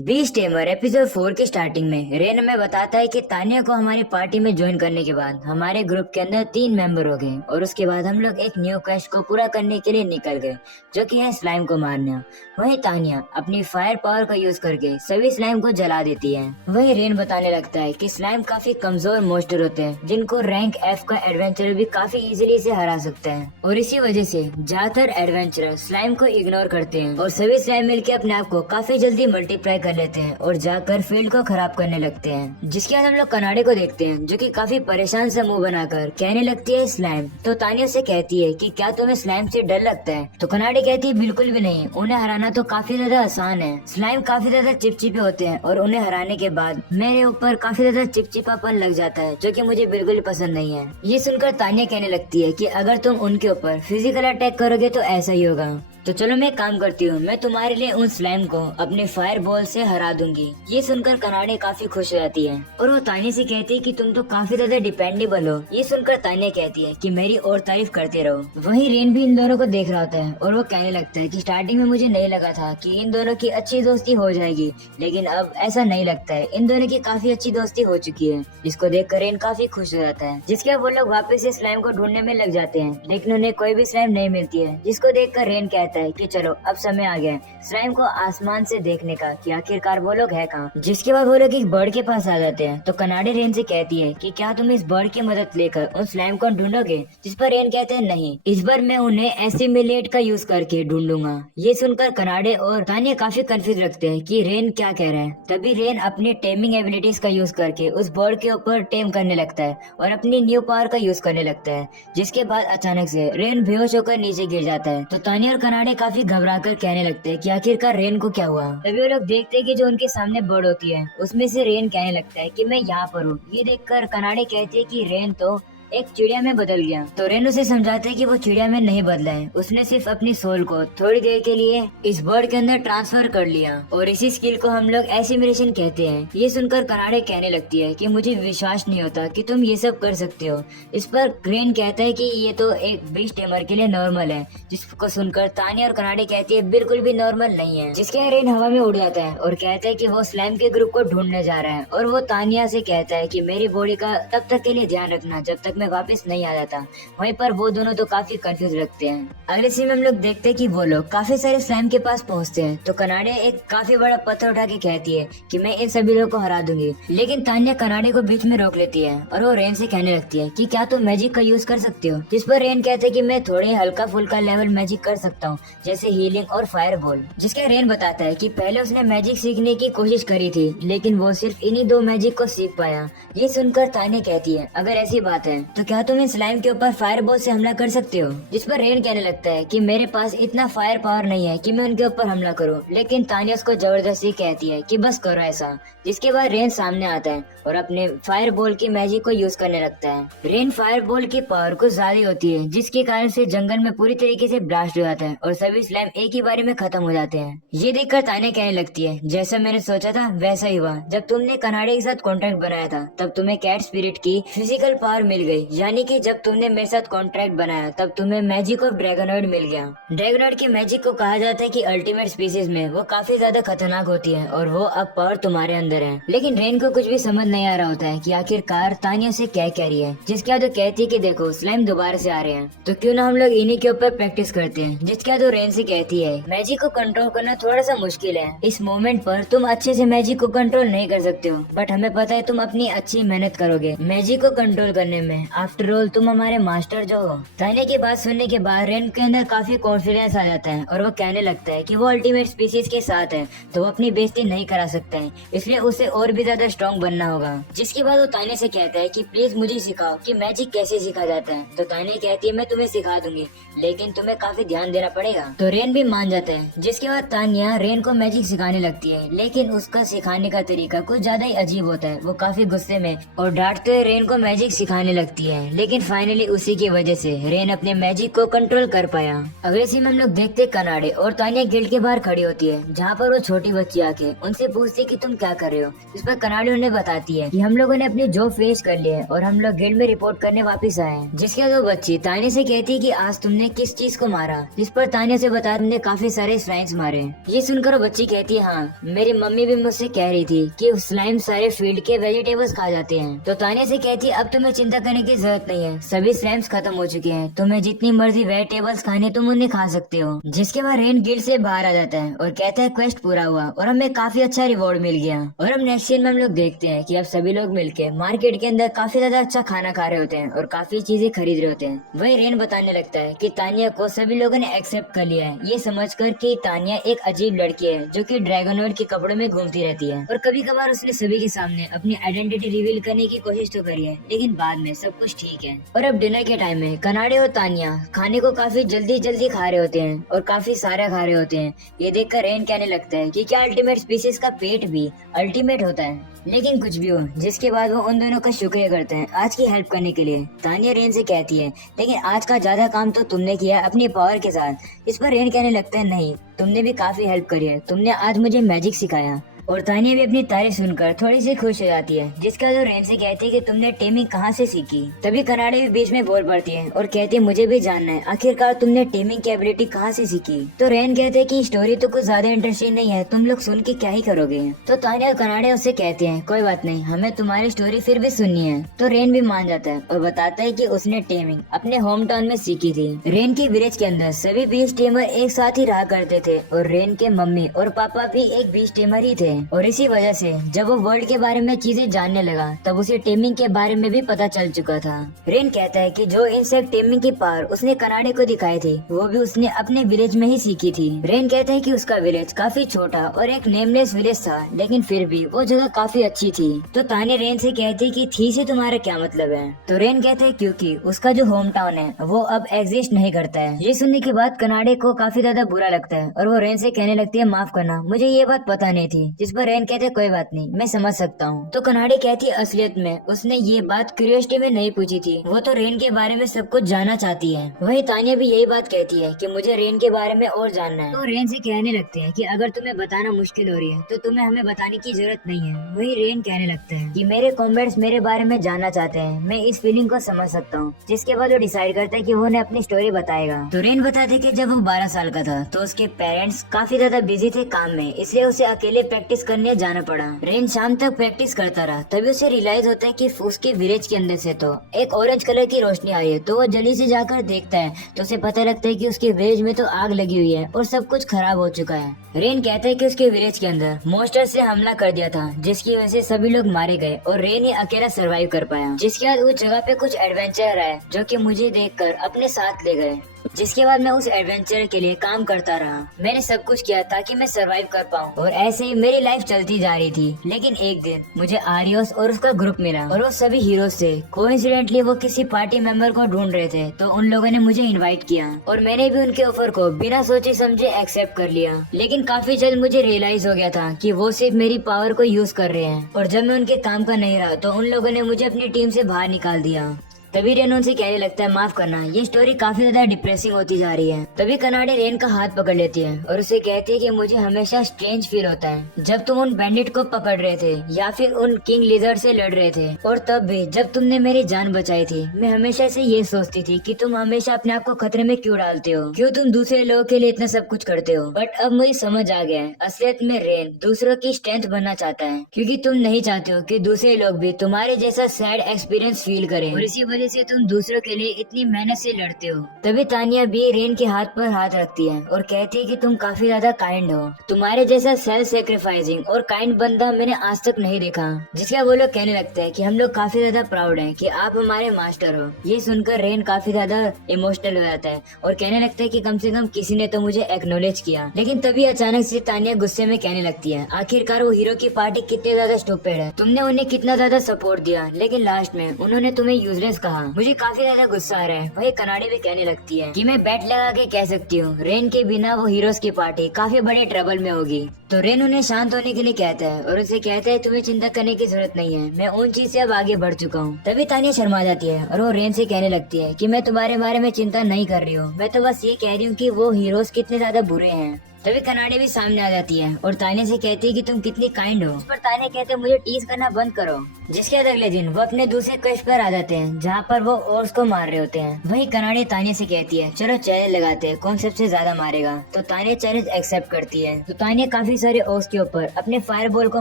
Beast tamer episode 4 की starting में rain हमें बताता है कि तानिया को हमारी पार्टी में ज्वाइन करने के बाद हमारे ग्रुप के अंदर 3 मेंबर हो गए और उसके बाद हम लोग एक न्यू क्वेस्ट को पूरा करने के लिए निकल गए, जो कि है स्लाइम को मारना। वहीं तानिया अपनी फायर पावर का यूज करके सभी स्लाइम को जला देती है। वहीं रेन बताने लगता है कि स्लाइम काफी कमजोर मोस्टर होते हैं, जिनको रैंक एफ का एडवेंचरर भी काफी इजीली से हरा सकते हैं, और इसी वजह से ज्यादातर एडवेंचरर स्लाइम को इग्नोर करते हैं और सभी स्लाइम मिलकर अपने आप को काफी जल्दी मल्टीप्लाई कर लेते हैं और जाकर फील्ड को खराब करने लगते हैं। जिसके बाद हम लोग कनाडे को देखते हैं, जो कि काफी परेशान सा मुंह बनाकर कहने लगती है स्लाइम। तो तानिया से कहती है कि क्या तुम्हें स्लाइम से डर लगता है? तो कनाडे कहती है बिल्कुल भी नहीं, उन्हें हराना तो काफी ज्यादा आसान है। स्लाइम काफी ज्यादा चिपचिपे होते हैं और उन्हें हराने के बाद मेरे ऊपर काफी ज्यादा चिपचिपापन लग जाता है, जो कि मुझे बिल्कुल भी पसंद नहीं है। ये सुनकर तानिया कहने लगती है कि अगर तुम उनके ऊपर फिजिकल अटैक करोगे तो ऐसा ही होगा। तो चलो मैं काम करती हूँ, मैं तुम्हारे लिए उन स्लाइम को अपने फायर बॉल से हरा दूंगी। ये सुनकर कनाडे काफी खुश हो जाती है और वो तानिया से कहती है कि तुम तो काफी ज्यादा डिपेंडेबल हो। ये सुनकर तानिया कहती है कि मेरी और तारीफ करते रहो। वहीं रेन भी इन दोनों को देख रहा होता है और वो कहने लगता है कि स्टार्टिंग में मुझे नहीं लगा था कि इन दोनों की अच्छी दोस्ती हो जाएगी, लेकिन अब ऐसा नहीं लगता है। इन दोनों की काफी अच्छी दोस्ती हो चुकी है, जिसको देखकर रेन काफी खुश हो जाता है। जिसके बाद वो लोग वापस से स्लाइम को ढूंढने में लग जाते हैं, लेकिन उन्हें कोई भी स्लाइम नहीं मिलती है। जिसको देखकर रेन कहता है कि चलो अब समय आ गया है स्लाइम को आसमान से देखने का कि आखिरकार वो लोग है कहाँ। जिसके बाद वो लोग एक बर्ड के पास आ जाते हैं। तो कनाडे रेन से कहती है कि क्या तुम इस बर्ड की मदद लेकर उन स्लाइम को ढूंढोगे? जिस पर रेन कहते हैं नहीं, इस बार मैं उन्हें एसिमिलेट का यूज करके ढूंढूंगा। ये सुनकर कनाडे और तानिया काफी कंफ्यूज रखते हैं कि रेन क्या कह रहा है। तभी रेन अपनी टेमिंग एबिलिटीज का यूज करके उस बर्ड के ऊपर टेम करने लगता है और अपनी न्यू पावर का यूज करने लगता है। जिसके बाद अचानक से रेन बेहोश होकर नीचे गिर जाता है। तो तानिया और कनाडे काफी घबरा कर कहने लगते हैं कि आखिरकार रेन को क्या हुआ। तभी वो लोग देखते हैं कि जो उनके सामने बर्ड होती है उसमें से रेन कहने लगता है कि मैं यहाँ पर हूँ। ये देखकर कनाडे कहते हैं कि रेन तो एक चिड़िया में बदल गया। तो रेन उसे समझाते है कि वो चिड़िया में नहीं बदला है, उसने सिर्फ अपनी सोल को थोड़ी देर के लिए इस बर्ड के अंदर ट्रांसफर कर लिया, और इसी स्किल को हम लोग एसिमिलेशन कहते हैं। ये सुनकर कनाडे कहने लगती है कि मुझे विश्वास नहीं होता कि तुम ये सब कर सकते हो। इस पर रेन कहता है कि ये तो एक बीस्ट टेमर के लिए नॉर्मल है। जिसको सुनकर तानिया और कनाडे कहती है बिल्कुल भी नॉर्मल नहीं है। जिसके रेन हवा में उड़ जाता है और कहता है कि वो स्लाइम के ग्रुप को ढूंढने जा रहा है, और वो तानिया से कहता है कि मेरी बॉडी का तब तक के लिए ध्यान रखना जब तक मैं वापस नहीं आ जाता। वहीं पर वो दोनों तो काफी कंफ्यूज लगते हैं। अगले सीन में हम लोग देखते हैं कि वो लोग काफी सारे स्लाइम के पास पहुंचते हैं। तो कनाडे एक काफी बड़ा पत्थर उठा के कहती है कि मैं इन सभी लोगों को हरा दूंगी, लेकिन तानिया कनाडे को बीच में रोक लेती है और वो रेन से कहने लगती है कि क्या तुम मैजिक का यूज कर सकते हो? जिस पर रेन कहते हैं कि मैं थोड़े हल्का फुल्का लेवल मैजिक कर सकता हूँ, जैसे हीलिंग और फायर बॉल। जिसके रेन बताता है कि पहले उसने मैजिक सीखने की कोशिश करी थी, लेकिन वो सिर्फ इन्हीं 2 मैजिक को सीख पाया। ये सुनकर तानिया कहती है अगर ऐसी बात है तो क्या तुम इस स्लाइम के ऊपर फायर बॉल से हमला कर सकते हो? जिस पर रेन कहने लगता है कि मेरे पास इतना फायर पावर नहीं है कि मैं उनके ऊपर हमला करूं, लेकिन तानिया उसको जबरदस्ती कहती है कि बस करो ऐसा। जिसके बाद रेन सामने आता है और अपने फायर बॉल की मैजिक को यूज करने लगता है। रेन फायर बॉल की पावर कुछ ज्यादा होती है, जिसके कारण से जंगल में पूरी तरीके से ब्लास्ट हो जाता है और सभी स्लाइम एक ही बारी में खत्म हो जाते हैं। ये देखकर तानिया कहने लगती है जैसा मैंने सोचा था वैसा ही हुआ। जब तुमने कनाडे के साथ कॉन्ट्रैक्ट बनाया था तब तुम्हें कैट स्पिरिट की फिजिकल पावर मिल गई, यानी कि जब तुमने मेरे साथ कॉन्ट्रैक्ट बनाया तब तुम्हें मैजिक ऑफ ड्रैगनॉइड मिल गया। ड्रैगनॉइड की मैजिक को कहा जाता है कि अल्टीमेट स्पीसीज में वो काफी ज्यादा खतरनाक होती है और वो अब पावर तुम्हारे अंदर है। लेकिन रेन को कुछ भी समझ नहीं आ रहा होता है कि आखिरकार तानिया से क्या कह रही है। जिसके बाद वो कहती है कि देखो स्लाइम दोबारा से आ रहे हैं, तो क्यों ना हम लोग इन्हीं के ऊपर प्रैक्टिस करते हैं। जिसके बाद वो रेन से कहती है मैजिक को कंट्रोल करना थोड़ा सा मुश्किल है, इस मोमेंट पर तुम अच्छे से मैजिक को कंट्रोल नहीं कर सकते हो, बट हमें पता है तुम अपनी अच्छी मेहनत करोगे मैजिक को कंट्रोल करने में। आफ्टर ऑल तुम हमारे मास्टर जो हो। तानिया की बात सुनने के बाद रेन के अंदर काफी कॉन्फिडेंस आ जाता है और वो कहने लगता है कि वो अल्टीमेट स्पीसीज के साथ है तो वो अपनी बेइज्जती नहीं करा सकता है, इसलिए उसे और भी ज्यादा स्ट्रॉन्ग बनना होगा। जिसके बाद वो तानिया से कहता है कि प्लीज मुझे सिखाओ कि मैजिक कैसे सीखा जाता है। तो तानिया कहती है मैं तुम्हें सिखा दूंगी, लेकिन तुम्हें काफी ध्यान देना पड़ेगा। तो रेन भी मान जाता है। जिसके बाद तानिया रेन को मैजिक सिखाने लगती है, लेकिन उसका सिखाने का तरीका कुछ ज्यादा ही अजीब होता है। वो काफी गुस्से में और डांटते हुए रेन को मैजिक सिखाने लगती लगती है, लेकिन फाइनली उसी की वजह से रेन अपने मैजिक को कंट्रोल कर पाया। अगले सीन में हम लोग देखते कनाडे और तानिया गिल्ड के बाहर खड़ी होती है, जहाँ पर वो छोटी बच्ची आके उनसे पूछती है कि तुम क्या कर रहे हो। इस पर कनाडे उन्हें बताती है कि हम लोगों ने अपनी जॉब फेस कर ली है और हम लोग गिल्ड में रिपोर्ट करने वापस आए हैं। जिसके बाद वो बच्ची तानिया से कहती है कि आज तुमने किस चीज को मारा, जिस पर तानिया से बता तुमने काफी सारे स्लाइम्स मारे। ये सुनकर वो बच्ची कहती है हाँ, मेरी मम्मी भी मुझसे कह रही थी कि स्लाइम सारे फील्ड के वेजिटेबल्स खा जाते हैं। तो तानिया से कहती है अब तुम्हें चिंता करने की जरूरत नहीं है, सभी स्लाइम्स खत्म हो चुके हैं, तुम्हें जितनी मर्जी वेजिटेबल्स खाने तुम उन्हें खा सकते हो। जिसके बाद रेन गिल्ड से बाहर आ जाता है और कहता है क्वेस्ट पूरा हुआ और हमें काफी अच्छा रिवॉर्ड मिल गया। और हम नेक्स्ट सीन में हम लोग देखते हैं कि अब सभी लोग मिलकर मार्केट के अंदर काफी ज्यादा अच्छा खाना खा रहे होते हैं और काफी चीजें खरीद रहे होते हैं। वही रेन बताने लगता है कि तानिया को सभी लोगों ने एक्सेप्ट कर लिया है, ये समझकर कि तानिया एक अजीब लड़की है जो कि ड्रैगनवर्ल्ड के कपड़ों में घूमती रहती है और कभी कभार उसने सभी के सामने अपनी आइडेंटिटी रिवील करने की कोशिश तो करी है, लेकिन बाद में सब कुछ ठीक है। और अब डिनर के टाइम में कनाडे और तानिया खाने को काफी जल्दी खा रहे होते हैं और काफी सारा खा रहे होते हैं। ये देखकर रेन कहने लगता है कि क्या अल्टीमेट स्पीसीज का पेट भी अल्टीमेट होता है। लेकिन कुछ भी हो, जिसके बाद वो उन दोनों का शुक्रिया करते हैं आज की हेल्प करने के लिए। तानिया रेन से कहती है लेकिन आज का ज्यादा काम तो तुमने किया अपनी पावर के साथ। इस पर रेन कहने लगता है नहीं, तुमने भी काफी हेल्प करी है, तुमने आज मुझे मैजिक सिखाया। और तानिया भी अपनी तारीफ सुनकर थोड़ी सी खुश हो जाती है। जिसके बाद रेन से कहती है कि तुमने टेमिंग कहाँ से सीखी। तभी कनाडे भी बीच में बोल पड़ती है और कहती है मुझे भी जानना है आखिरकार तुमने टेमिंग की एबिलिटी कहाँ से सीखी। तो रेन कहते हैं कि स्टोरी तो कुछ ज्यादा इंटरेस्टिंग नहीं है, तुम लोग सुन के क्या ही करोगे। तो तानिया और कनाडे उससे कहते हैं कोई बात नहीं, हमें तुम्हारी स्टोरी फिर भी सुननी है। तो रेन भी मान जाता है और बताता है कि उसने टेमिंग अपने होम टाउन में सीखी थी। रेन के विलेज के अंदर सभी बीच टेमर एक साथ ही रहा करते थे और रेन के मम्मी और पापा भी एक बीच टेमर ही थे। और इसी वजह से जब वो वर्ल्ड के बारे में चीजें जानने लगा तब उसे टेमिंग के बारे में भी पता चल चुका था। रेन कहता है कि जो इंसेक्ट टेमिंग की पावर उसने कनाडे को दिखाई थी वो भी उसने अपने विलेज में ही सीखी थी। रेन कहता है कि उसका विलेज काफी छोटा और एक नेमलेस विलेज था, लेकिन फिर भी वो जगह काफी अच्छी थी। तो तानिया रेन से कहती है कि थी से तुम्हारा क्या मतलब है। तो रेन कहते है क्योंकि उसका जो होम टाउन है वो अब एग्जिस्ट नहीं करता है। ये सुनने के बाद कनाडे को काफी ज्यादा बुरा लगता है और वो रेन से कहने लगती है माफ करना, मुझे ये बात पता नहीं थी। जिस पर रेन कहते कोई बात नहीं, मैं समझ सकता हूँ। तो कनाडे कहती है असलियत में उसने ये बात क्यूरियोसिटी में नहीं पूछी थी, वो तो रेन के बारे में सब कुछ जानना चाहती है। वही तानिया भी यही बात कहती है कि मुझे रेन के बारे में और जानना है। तो रेन से कहने लगते हैं कि अगर तुम्हें बताना मुश्किल हो रही है तो तुम्हें हमें बताने की जरूरत नहीं है। वही रेन कहने लगते हैं कि मेरे कॉम्बेट्स मेरे बारे में जानना चाहते हैं, मैं इस फीलिंग को समझ सकता हूँ। जिसके बाद वो डिसाइड करता है कि वो उन्हें अपनी स्टोरी बताएगा। तो रेन बताते कि जब वो 12 साल का था तो उसके पेरेंट्स काफी ज्यादा बिजी थे काम में, इसलिए उसे अकेले प्रैक्टिस करने जाना पड़ा। रेन शाम तक प्रैक्टिस करता रहा, तभी उसे रियलाइज होता है कि उसके विलेज के अंदर से तो एक ऑरेंज कलर की रोशनी आ रही है। तो वो जल्दी से जाकर देखता है तो उसे पता लगता है कि उसके विलेज में तो आग लगी हुई है और सब कुछ खराब हो चुका है। रेन कहता है कि उसके विलेज के अंदर मॉन्स्टर से हमला कर दिया था, जिसकी वजह से सभी लोग मारे गए और रेन ही अकेला सरवाइव कर पाया। जिसके बाद उस जगह पे कुछ एडवेंचर आए जो कि मुझे देखकर अपने साथ ले गए। जिसके बाद मैं उस एडवेंचर के लिए काम करता रहा। मैंने सब कुछ किया ताकि मैं सरवाइव कर पाऊँ और ऐसे ही मेरी लाइफ चलती जा रही थी। लेकिन एक दिन मुझे आरियोस और उसका ग्रुप मिला और वो सभी हीरोज थे। कोइंसिडेंटली वो किसी पार्टी मेंबर को ढूंढ रहे थे, तो उन लोगों ने मुझे इनवाइट किया और मैंने भी उनके ऑफर को बिना सोचे समझे एक्सेप्ट कर लिया। लेकिन काफी जल्द मुझे रियलाइज हो गया था कि वो सिर्फ मेरी पावर को यूज कर रहे हैं और जब मैं उनके काम का नहीं रहा तो उन लोगों ने मुझे अपनी टीम से बाहर निकाल दिया। तभी रेन उनसे कहने लगता है माफ करना, ये स्टोरी काफी ज्यादा डिप्रेसिंग होती जा रही है। तभी कनाडे रेन का हाथ पकड़ लेती है और उसे कहती है कि मुझे हमेशा स्ट्रेंज फील होता है जब तुम उन बैंडिट को पकड़ रहे थे या फिर उन किंग लिजर्ड से लड़ रहे थे, और तब भी जब तुमने मेरी जान बचाई थी मैं हमेशा से ये सोचती थी कि तुम हमेशा अपने आप को खतरे में क्यों डालते हो, क्यों तुम दूसरे लोगों के लिए इतना सब कुछ करते हो। बट अब मुझे समझ आ गया है असलियत में रेन दूसरों की स्ट्रेंथ बनना चाहता है, क्योंकि तुम नहीं चाहते हो कि दूसरे लोग भी तुम्हारे जैसा सैड एक्सपीरियंस फील करें और इसी वजह से तुम दूसरों के लिए इतनी मेहनत से लड़ते हो। तभी तानिया भी रेन के हाथ पर हाथ रखती है और कहती है कि तुम काफी ज्यादा काइंड हो, तुम्हारे जैसा सेल्फ सेक्रीफाइसिंग और काइंड बंदा मैंने आज तक नहीं देखा। जिसका वो लोग कहने लगते हैं कि हम लोग काफी ज्यादा प्राउड हैं कि आप हमारे मास्टर हो। ये सुनकर रेन काफी ज्यादा इमोशनल हो जाता है और कहने लगता है कि कम से कम किसी ने तो मुझे एक्नॉलेज किया। लेकिन तभी अचानक से तानिया गुस्से में कहने लगती है आखिरकार वो हीरो की पार्टी कितने ज्यादा स्टूपिड है, तुमने उन्हें कितना ज्यादा सपोर्ट दिया लेकिन लास्ट में उन्होंने तुम्हें यूजलेस कहा कहा। मुझे काफी ज्यादा गुस्सा आ रहा है। वही कनाडे भी कहने लगती है कि मैं बेट लगा के कह सकती हूँ रेन के बिना वो हीरोज की पार्टी काफी बड़े ट्रबल में होगी। तो रेन उन्हें शांत होने के लिए कहता है और उसे कहता है तुम्हें चिंता करने की जरूरत नहीं है, मैं उन चीज से अब आगे बढ़ चुका हूँ। तभी तानिया शर्मा जाती है और वो रेन से कहने लगती है कि मैं तुम्हारे बारे में चिंता नहीं कर रही हूँ, मैं तो बस ये कह रही हूँ कि वो हीरोज कितने ज्यादा बुरे हैं। तभी कनाडे भी सामने आ जाती है और तानिया से कहती है कि तुम कितनी काइंड हो। इस पर तानिया कहते हैं मुझे टीज करना बंद करो। जिसके बाद अगले दिन वो अपने दूसरे क्वेस्ट पर आ जाते हैं जहाँ पर वो ओर्स को मार रहे होते हैं। वही कनाडे तानिया से कहती है चलो चैलेंज लगाते हैं कौन सबसे ज्यादा मारेगा। तो तानिया चैलेंज एक्सेप्ट करती है। तो तानिया काफी सारे ओर्स के ऊपर अपने फायर बॉल को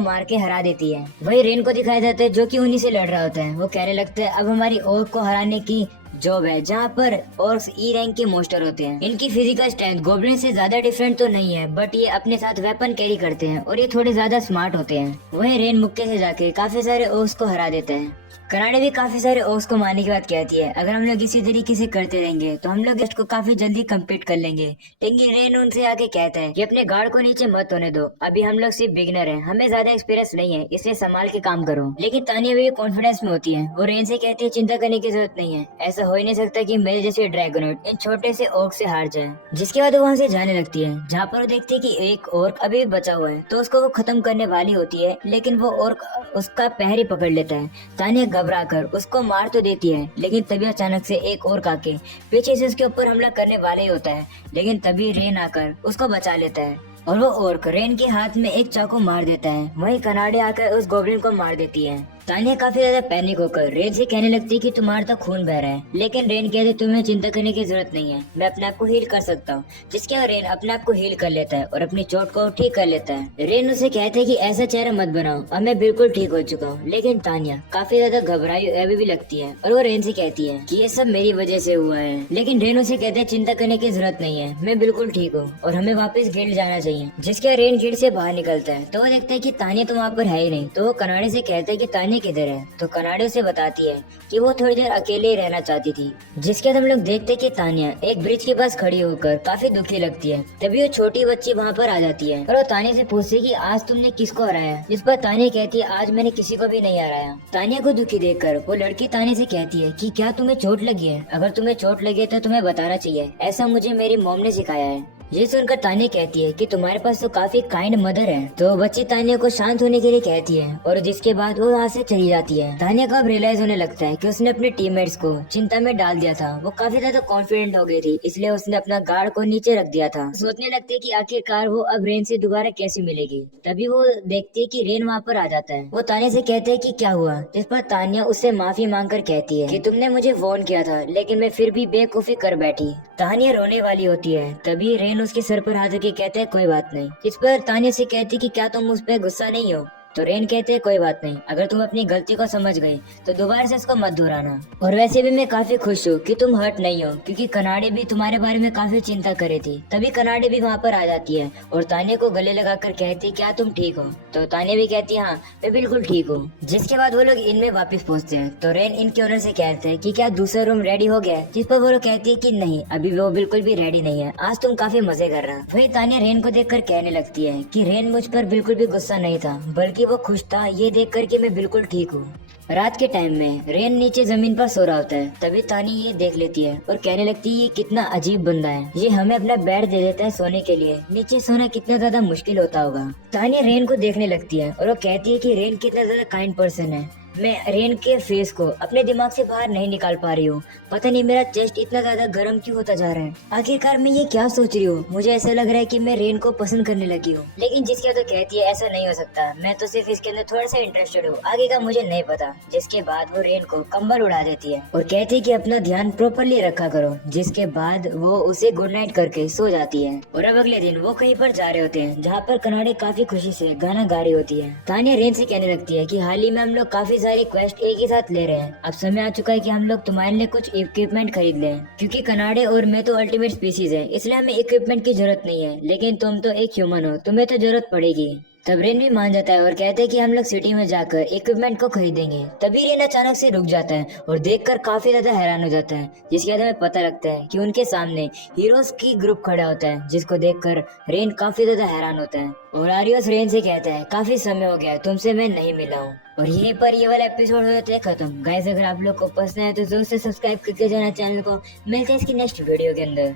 मार के हरा देती है। वही रेन को दिखाया जाता है जो कि उन्हीं से लड़ रहा होता है। वो कहने लगता है अब हमारी ओर्स को हराने की जॉब है जहाँ पर ऑर्क्स ई रैंक के मोस्टर होते हैं। इनकी फिजिकल स्ट्रेंथ गोब्लिन से ज्यादा डिफरेंट तो नहीं है बट ये अपने साथ वेपन कैरी करते हैं और ये थोड़े ज्यादा स्मार्ट होते हैं। वहीं रेन मुक्के से जाके काफी सारे ऑर्क्स को हरा देते हैं। कनाडे भी काफी सारे ऑर्क्स को मारने के बाद कहती है अगर हम लोग इसी तरीके से करते रहेंगे तो हम लोग इसको काफी जल्दी कंप्लीट कर लेंगे। लेकिन रेन उनसे आके कहता है कि अपने गार्ड को नीचे मत होने दो, अभी हम लोग सिर्फ बिगिनर हैं, हमें ज्यादा एक्सपीरियंस नहीं है, इसलिए संभाल के काम करो। लेकिन तानिया भी कॉन्फिडेंस में होती है। वो रेन से कहती है चिंता करने की जरूरत नहीं है, ऐसा हो ही नहीं सकता कि मेरे जैसे ड्रैगनोट इन छोटे से ऑर्क से हार जाए। जिसके बाद वो वहाँ से जाने लगती है जहाँ पर वो देखती है कि एक ऑर्क अभी भी बचा हुआ है तो उसको वो खत्म करने वाली होती है लेकिन वो ऑर्क उसका पैर ही पकड़ लेता है। तानिया घबरा कर उसको मार तो देती है लेकिन तभी अचानक से एक और आके पीछे से उसके ऊपर हमला करने वाले ही होता है। लेकिन तभी रेन आकर उसको बचा लेता है और वो ऑर्क रेन के हाथ में एक चाकू मार देता है। वहीं कनाडे आकर उस गोब्लिन को मार देती है। तानिया काफी ज्यादा पैनिक होकर रेन से कहने लगती है कि तुम्हारा तो खून बह रहा है। लेकिन रेन कहते तुम्हें चिंता करने की जरूरत नहीं है, मैं अपने आप को हील कर सकता हूँ। जिसके बाद रेन अपने आप को हील कर लेता है और अपनी चोट को ठीक कर लेता है। रेन उसे कहते हैं कि ऐसा चेहरा मत बनाओ, अब मैं बिल्कुल ठीक हो चुका हूँ। लेकिन तानिया काफी ज्यादा घबराई अभी भी लगती है और वो रेन से कहती है कि ये सब मेरी वजह से हुआ है। लेकिन रेन उसे कहते हैं चिंता करने की जरूरत नहीं है, मैं बिल्कुल ठीक हूँ और हमें वापस गिल्ड जाना चाहिए। जिसके बाद रेन गिल्ड से बाहर निकलता है तो वो देखता है कि तानिया तो वहाँ पर है ही नहीं। तो वो कनाडे से कहता है कि तानिया किधर है। तो कनाडे उसे बताती है कि वो थोड़ी देर अकेले ही रहना चाहती थी। जिसके बाद हम लोग देखते हैं कि तानिया एक ब्रिज के पास खड़ी होकर काफी दुखी लगती है। तभी वो छोटी बच्ची वहाँ पर आ जाती है और वो तानिया से पूछती है कि आज तुमने किसको हराया। जिस पर तानिया कहती है आज मैंने किसी को भी नहीं हराया। तानिया को दुखी देखकर वो लड़की तानिया से कहती है कि क्या तुम्हें चोट लगी है, अगर तुम्हें चोट लगी है तो तुम्हें बताना चाहिए, ऐसा मुझे मेरी मॉम ने सिखाया है। ये सुनकर तानिया कहती है कि तुम्हारे पास तो काफी काइंड मदर है। तो बच्ची तानिया को शांत होने के लिए कहती है और जिसके बाद वो वहाँ से चली जाती है। तानिया को अब रियलाइज होने लगता है कि उसने अपने टीममेट्स को चिंता में डाल दिया था। वो काफी ज्यादा कॉन्फिडेंट हो गई थी इसलिए उसने अपना गार्ड को नीचे रख दिया था। सोचने लगती है कि आखिरकार वो अब रेन से दोबारा कैसे मिलेगी। तभी वो देखती है कि रेन वहाँ पर आ जाता है। वो तानिया से कहते हैं कि क्या हुआ। जिस पर तानिया उससे माफी मांग कर कहती है कि तुमने मुझे वार्न किया था लेकिन मैं फिर भी बेवकूफी कर बैठी। तानिया रोने वाली होती है। तभी रेन उसके सर पर हाथ रख के कहते हैं कोई बात नहीं। इस पर तानिया से कहती कि क्या तुम मुझ पर गुस्सा नहीं हो। तो रेन कहते हैं कोई बात नहीं, अगर तुम अपनी गलती को समझ गई तो दोबारा से इसको मत दोहराना। और वैसे भी मैं काफी खुश हूँ कि तुम हर्ट नहीं हो क्योंकि कनाडे भी तुम्हारे बारे में काफी चिंता कर रही थी। तभी कनाडे भी वहाँ पर आ जाती है और तानिया को गले लगाकर कहती क्या तुम ठीक हो। तो तानिया भी कहती है हाँ मैं बिल्कुल ठीक हूँ। जिसके बाद वो लोग इनमें वापस पहुँचते हैं तो रेन इनके ओनर से कहते हैं कि क्या दूसरा रूम रेडी हो गया। जिस पर वो लोग कहती है कि नहीं अभी वो बिल्कुल भी रेडी नहीं है, आज तुम काफी मजे कर रहा। वही तानिया रेन को देखकर कहने लगती है कि रेन मुझ पर बिल्कुल भी गुस्सा नहीं था बल्कि वो खुश था ये देख कर कि मैं बिल्कुल ठीक हूँ। रात के टाइम में रेन नीचे जमीन पर सो रहा होता है। तभी तानिया ये देख लेती है और कहने लगती है ये कितना अजीब बंदा है, ये हमें अपना बेड दे देता है सोने के लिए, नीचे सोना कितना ज्यादा मुश्किल होता होगा। तानिया रेन को देखने लगती है और वो कहती है कि रेन कितना ज्यादा काइंड पर्सन है। मैं रेन के फेस को अपने दिमाग से बाहर नहीं निकाल पा रही हूँ, पता नहीं मेरा चेस्ट इतना ज्यादा गर्म क्यों होता जा रहा है। आखिरकार मैं ये क्या सोच रही हूँ, मुझे ऐसा लग रहा है कि मैं रेन को पसंद करने लगी हूँ। लेकिन जिसके तो कहती है ऐसा नहीं हो सकता, मैं तो सिर्फ इसके अंदर थोड़ा सा इंटरेस्टेड हूँ, आगे का मुझे नहीं पता। जिसके बाद वो रेन को कंबल उड़ा देती है और कहती है कि अपना ध्यान प्रॉपरली रखा करो। जिसके बाद वो उसे गुड नाइट करके सो जाती है। और अब अगले दिन वो कहीं पर जा रहे होते हैं जहाँ पर कनाडे काफी खुशी से गाना गा रही होती है। तानिया रेन से कहने लगती है कि हाल ही में हम लोग काफी सारी क्वेस्ट एक ही साथ ले रहे हैं, अब समय आ चुका है कि हम लोग तुम्हारे लिए कुछ इक्विपमेंट खरीद लें। क्योंकि कनाडे और मैं तो अल्टीमेट स्पीसीज है इसलिए हमें इक्विपमेंट की जरूरत नहीं है, लेकिन तुम तो एक ह्यूमन हो, तुम्हें तो जरूरत पड़ेगी। तब रेन भी मान जाता है और कहते हैं कि हम लोग सिटी में जाकर इक्विपमेंट को खरीदेंगे। तभी रेन अचानक से रुक जाता है और देखकर काफी ज्यादा हैरान हो जाता है। जिसके बाद हमें पता लगता है कि उनके सामने हीरोज की ग्रुप खड़ा होता है, जिसको देखकर रेन काफी ज्यादा हैरान होता है। और आरियस रेन से कहता है काफी समय हो गया तुमसे मैं नहीं मिला हूँ। और यहीं पर ये वाला एपिसोड हो जाता है खत्म। गाइस अगर आप लोग को पसंद है तो जरूर से सब्सक्राइब करके जाना चैनल को। मिलते हैं इसकी नेक्स्ट वीडियो के अंदर।